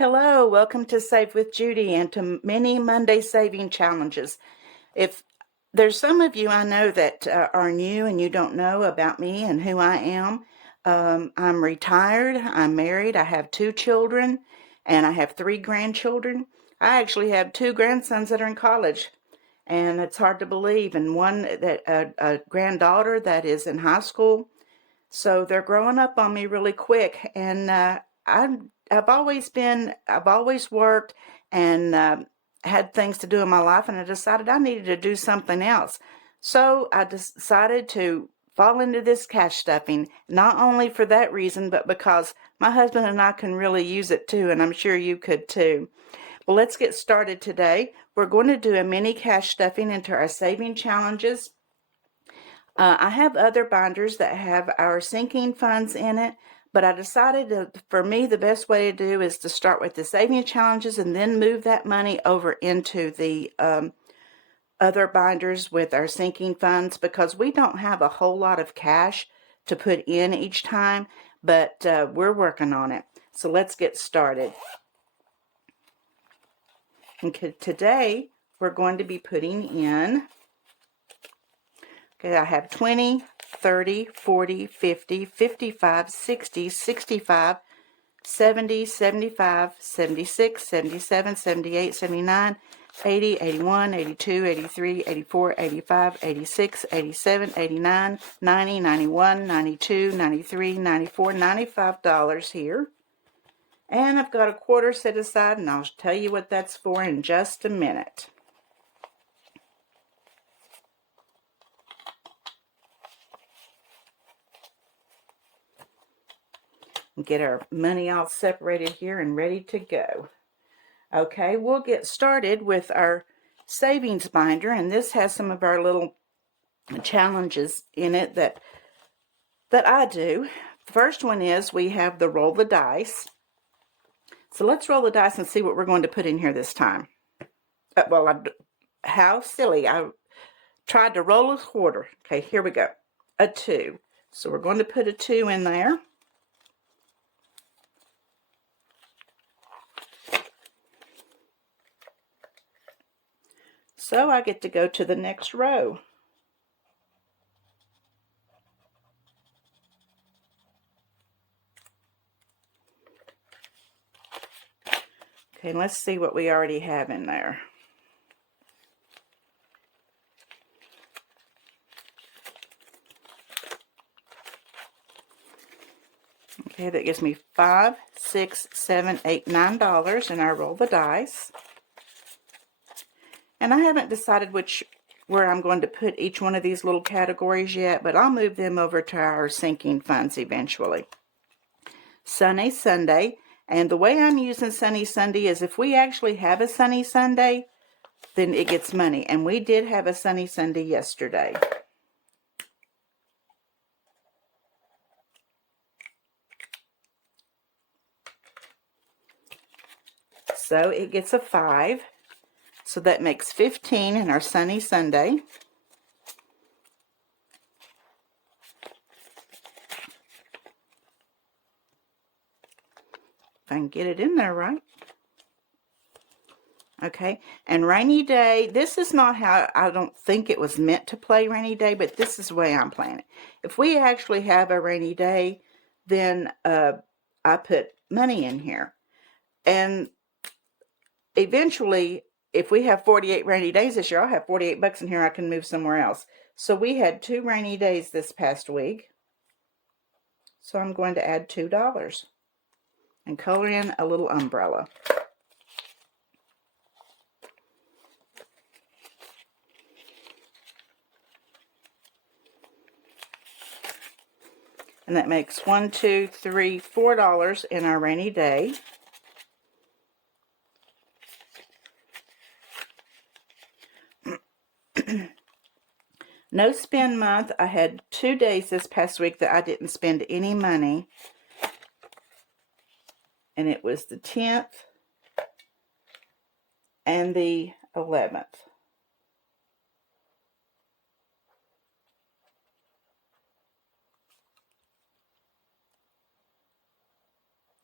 Hello, welcome to Save with Judy and to many Monday saving challenges. If there's some of you I know that are new and you don't know about me and who I am, I'm retired, I'm married, I have 2 children, and I have 3 grandchildren. I actually have 2 grandsons that are in college, and it's hard to believe, and one that a granddaughter that is in high school. So they're growing up on me really quick, and I've always worked and had things to do in my life, and I decided I needed to do something else. So I decided to fall into this cash stuffing, not only for that reason, but because my husband and I can really use it too, and I'm sure you could too. Well, let's get started today. We're going to do a mini cash stuffing into our saving challenges. I have other binders that have our sinking funds in it, but I decided for me, the best way to do is to start with the saving challenges and then move that money over into the other binders with our sinking funds, because we don't have a whole lot of cash to put in each time, but we're working on it. So let's get started. Okay, today we're going to be putting in, okay, I have 20, 30, 40, 50, 55, 60, 65, 70, 75, 76, 77, 78, 79, 80, 81, 82, 83, 84, 85, 86, 87, 89, 90, 91, 92, 93, 94, $95 here. And I've got a quarter set aside, and I'll tell you what that's for in just a minute. Get our money all separated here and ready to go. Okay, we'll get started with our savings binder, and this has some of our little challenges in it that I do. The first one is we have the roll the dice. So let's roll the dice and see what we're going to put in here this time. How silly. I tried to roll a quarter. Okay, here we go. A 2. So we're going to put a 2 in there. So I get to go to the next row. Okay, let's see what we already have in there. Okay, that gives me $5, $6, $7, $8, $9, and I roll the dice. And I haven't decided where I'm going to put each one of these little categories yet, but I'll move them over to our sinking funds eventually. Sunny Sunday, and the way I'm using Sunny Sunday is if we actually have a Sunny Sunday, then it gets money, and we did have a Sunny Sunday yesterday. So it gets a 5. So that makes 15 in our Sunny Sunday. If I can get it in there right. Okay, and Rainy Day, this is not how, I don't think it was meant to play Rainy Day, but this is the way I'm playing it. If we actually have a rainy day, then I put money in here. And eventually, if we have 48 rainy days this year, I'll have 48 bucks in here I can move somewhere else. So we had 2 rainy days this past week. So I'm going to add $2 and color in a little umbrella. And that makes $1, $2, $3, $4 in our rainy day. No spend month. I had 2 days this past week that I didn't spend any money. And it was the 10th and the 11th.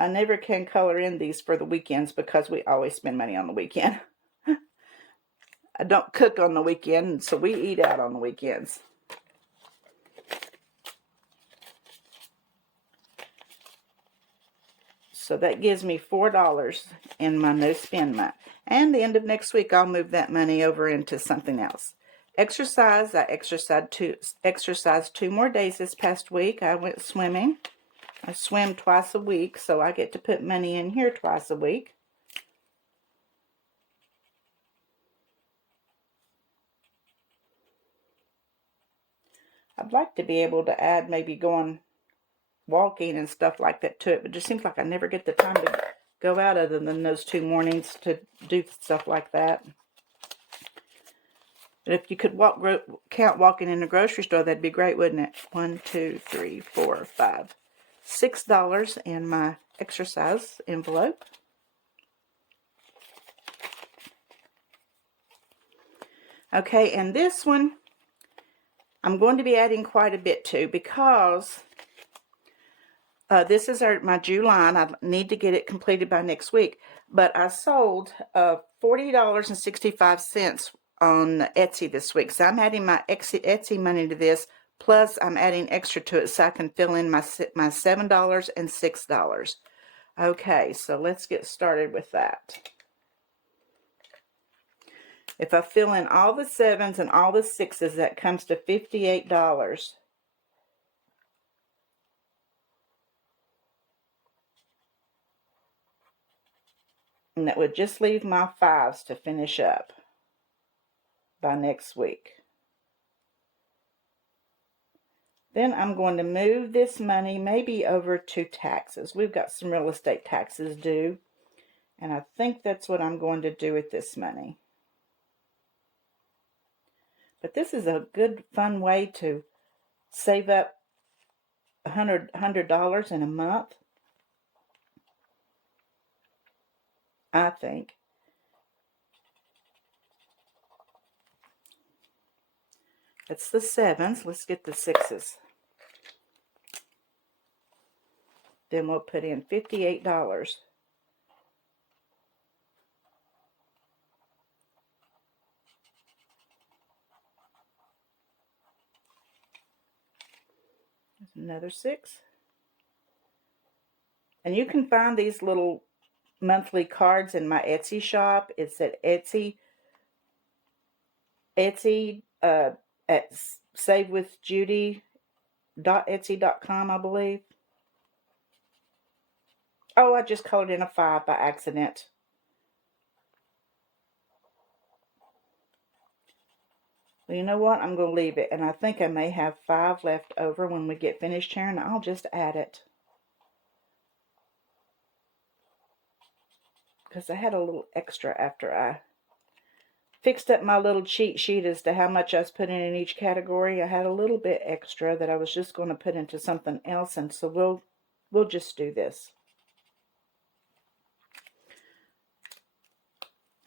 I never can color in these for the weekends because we always spend money on the weekend. I don't cook on the weekend, so we eat out on the weekends. So that gives me $4 in my no spend month. And the end of next week, I'll move that money over into something else. Exercise. I exercised 2 more days this past week. I went swimming. I swim twice a week, so I get to put money in here twice a week. I'd like to be able to add maybe going walking and stuff like that to it, but it just seems like I never get the time to go out other than those 2 mornings to do stuff like that. But if you could count walking in the grocery store, that'd be great, wouldn't it? 1, 2, 3, 4, 5, $6 in my exercise envelope. Okay, and this one I'm going to be adding quite a bit to because this is my June line. I need to get it completed by next week. But I sold $40.65 on Etsy this week. So I'm adding my Etsy money to this. Plus, I'm adding extra to it so I can fill in my $7 and $6. Okay, so let's get started with that. If I fill in all the 7s and all the 6s, that comes to $58. And that would just leave my 5s to finish up by next week. Then I'm going to move this money maybe over to taxes. We've got some real estate taxes due, and I think that's what I'm going to do with this money. But this is a good, fun way to save up $100 in a month, I think. That's the 7s. Let's get the 6s. Then we'll put in $58. Another 6. And you can find these little monthly cards in my Etsy shop. It's at Etsy at savewithjudy.etsy.com, I believe. Oh, I just colored in a 5 by accident. Well, you know what? I'm going to leave it. And I think I may have 5 left over when we get finished here, and I'll just add it. Because I had a little extra after I fixed up my little cheat sheet as to how much I was putting in each category. I had a little bit extra that I was just going to put into something else, and so we'll just do this.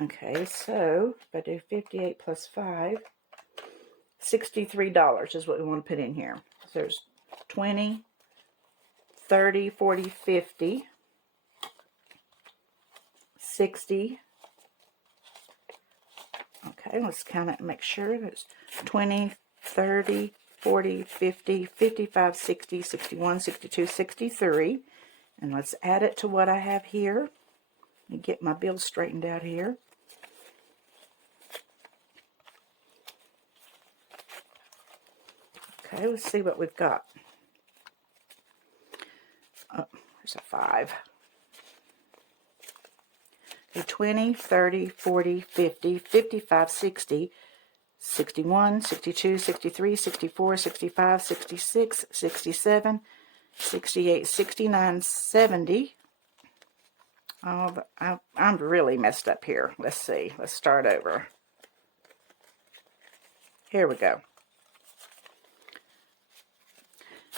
Okay, so if I do 58 plus 5, $63 is what we want to put in here. So there's 20, 30, 40, 50, 60. Okay, let's count it and make sure. There's 20, 30, 40, 50, 55, 60, 61, 62, 63. And let's add it to what I have here. Let me get my bills straightened out here. Okay, let's see what we've got. Oh, there's a 5. 20, 30, 40, 50, 55, 60, 61, 62, 63, 64, 65, 66, 67, 68, 69, 70. Oh, I'm really messed up here. Let's see. Let's start over. Here we go.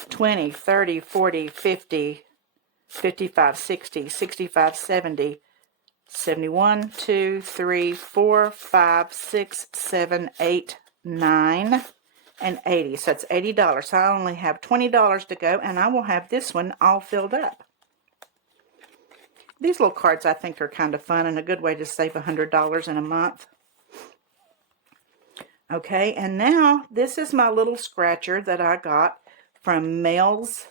20, 30, 40, 50, 55, 60, 65, 70, 71, 2, 3, 4, 5, 6, 7, 8, 9, and 80. So it's $80. So I only have $20 to go, and I will have this one all filled up. these little cards I think are kind of fun and a good way to save $100 in a month. Okay, and now this is my little scratcher that I got from Mel's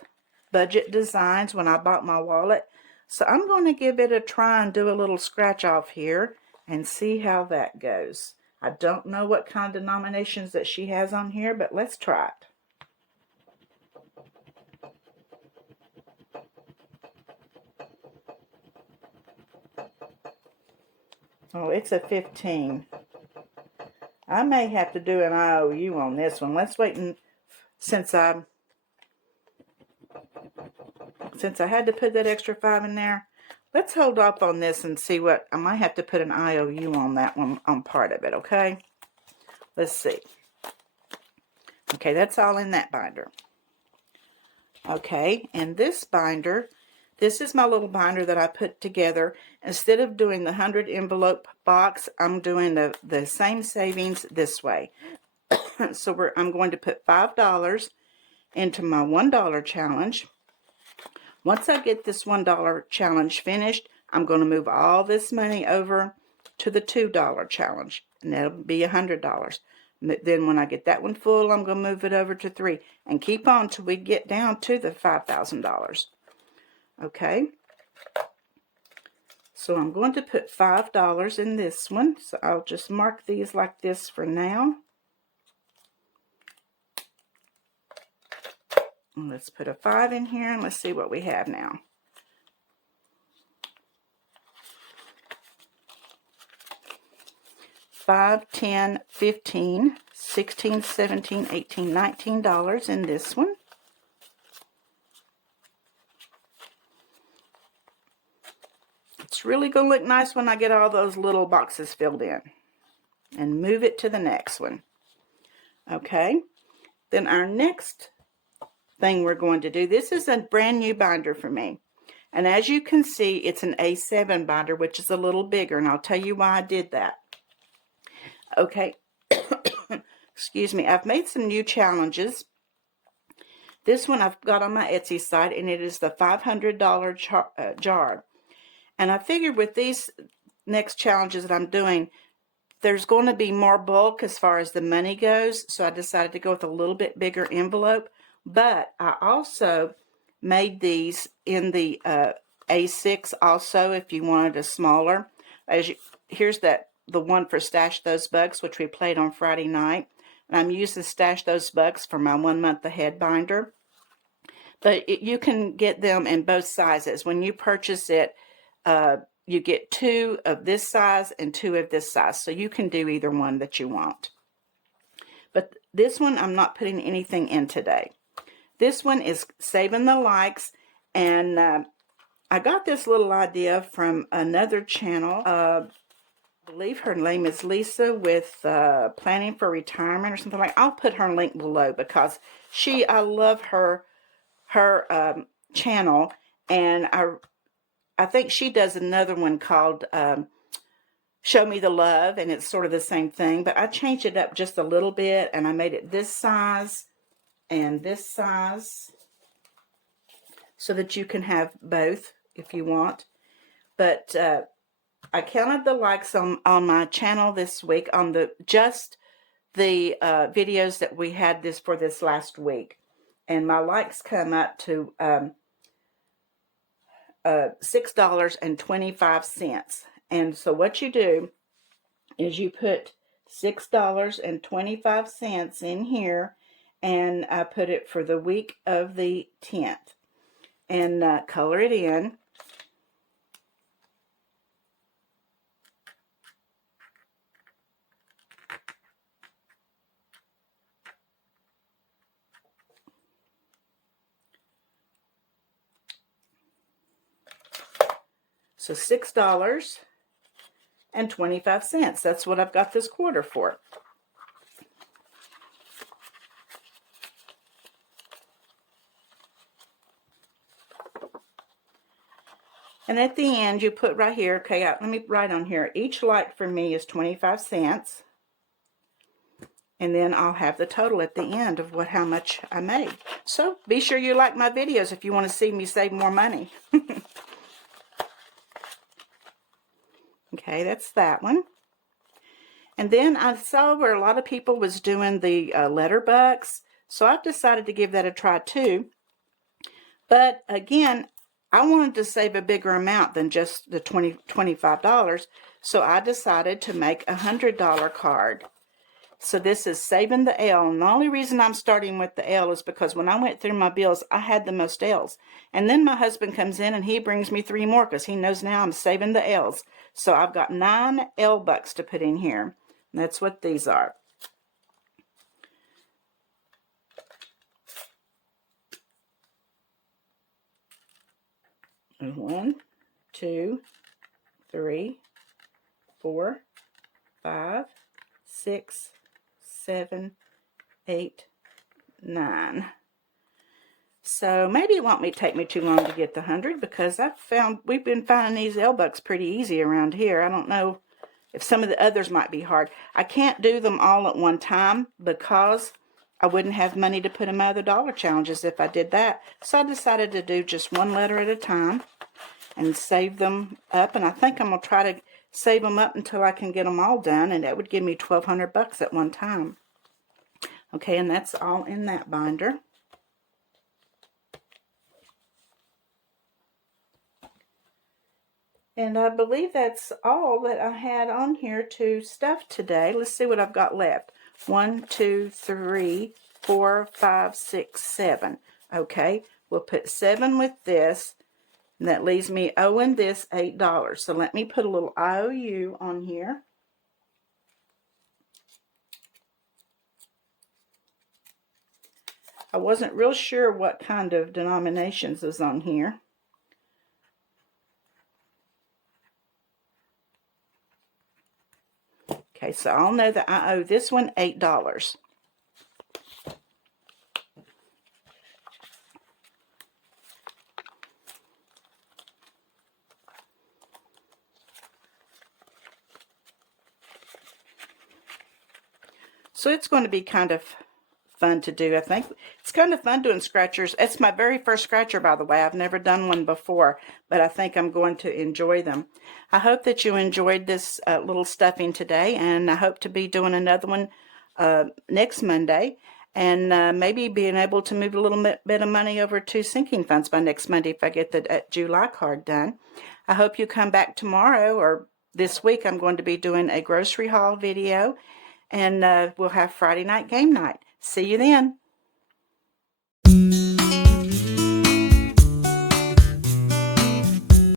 Budget Designs when I bought my wallet. So I'm going to give it a try and do a little scratch off here and see how that goes. I don't know what kind of denominations that she has on here, but let's try it. Oh, it's a 15. I may have to do an IOU on this one. Let's wait, and since I had to put that extra 5 in there, let's hold off on this and see what, I might have to put an IOU on that one, on part of it, okay? Let's see. Okay, that's all in that binder. Okay, and this binder, this is my little binder that I put together. Instead of doing the 100 envelope box, I'm doing the same savings this way. So I'm going to put $5 into my $1 challenge. Once I get this $1 challenge finished, I'm going to move all this money over to the $2 challenge, and that'll be $100. Then when I get that one full, I'm going to move it over to 3 and keep on till we get down to the $5,000. Okay, so I'm going to put $5 in this one, so I'll just mark these like this for now. And let's put a 5 in here and let's see what we have now. $5, $10, $15, $16, $17, $18, $19 in this one. It's really going to look nice when I get all those little boxes filled in. And move it to the next one. Okay, then our next thing we're going to do, this is a brand new binder for me. And as you can see, it's an A7 binder, which is a little bigger, and I'll tell you why I did that. Okay, excuse me, I've made some new challenges. This one I've got on my Etsy site, and it is the $500 jar. And I figured with these next challenges that I'm doing, there's going to be more bulk as far as the money goes, so I decided to go with a little bit bigger envelope. But I also made these in the A6 also, if you wanted a smaller. Here's the one for Stash Those Bucks, which we played on Friday night. And I'm using Stash Those Bucks for my 1 month ahead binder. But you can get them in both sizes. When you purchase it, you get 2 of this size and 2 of this size. So you can do either one that you want. But this one I'm not putting anything in today. This one is saving the likes, and I got this little idea from another channel. I believe her name is Lisa with Planning for Retirement or something like that. I'll put her link below because I love her channel, and I think she does another one called Show Me the Love, and it's sort of the same thing, but I changed it up just a little bit, and I made it this size and this size so that you can have both if you want. But I counted the likes on my channel this week on just the videos that we had for this last week, and my likes come up to $6.25. And so what you do is you put $6.25 in here, and I put it for the week of the 10th, and color it in. So $6.25. That's what I've got this quarter for. And at the end, you put right here, okay, let me write on here, each like for me is 25 cents. And then I'll have the total at the end of how much I made. So be sure you like my videos if you want to see me save more money. Okay, that's that one. And then I saw where a lot of people was doing the letter bucks, so I've decided to give that a try too. But again, I wanted to save a bigger amount than just the $25, so I decided to make a $100 card. So this is saving the L, and the only reason I'm starting with the L is because when I went through my bills, I had the most L's. And then my husband comes in and he brings me 3 more because he knows now I'm saving the L's. So I've got 9 L bucks to put in here. And that's what these are. And 1, 2, 3, 4, 5, 6, 7, 8, 9. So maybe it won't take me too long to get the 100 because we've been finding these L bucks pretty easy around here. I don't know if some of the others might be hard. I can't do them all at one time because I wouldn't have money to put in my other dollar challenges if I did that. So I decided to do just one letter at a time and save them up. And I think I'm going to try to save them up until I can get them all done, and that would give me 1,200 bucks at one time. Okay, and that's all in that binder. And I believe that's all that I had on here to stuff today. Let's see what I've got left. 1, 2, 3, 4, 5, 6, 7. Okay, we'll put 7 with this, and that leaves me owing this $8. So let me put a little IOU on here. I wasn't real sure what kind of denominations is on here. Okay, so I'll know that I owe this one $8. So it's going to be kind of fun to do. I think it's kind of fun doing scratchers. It's my very first scratcher, by the way. I've never done one before, but I think I'm going to enjoy them. I hope that you enjoyed this little stuffing today, and I hope to be doing another one next Monday, and maybe being able to move a little bit of money over to sinking funds by next Monday if I get the July card done. I hope you come back tomorrow, or this week I'm going to be doing a grocery haul video, and we'll have Friday night game night. See you then.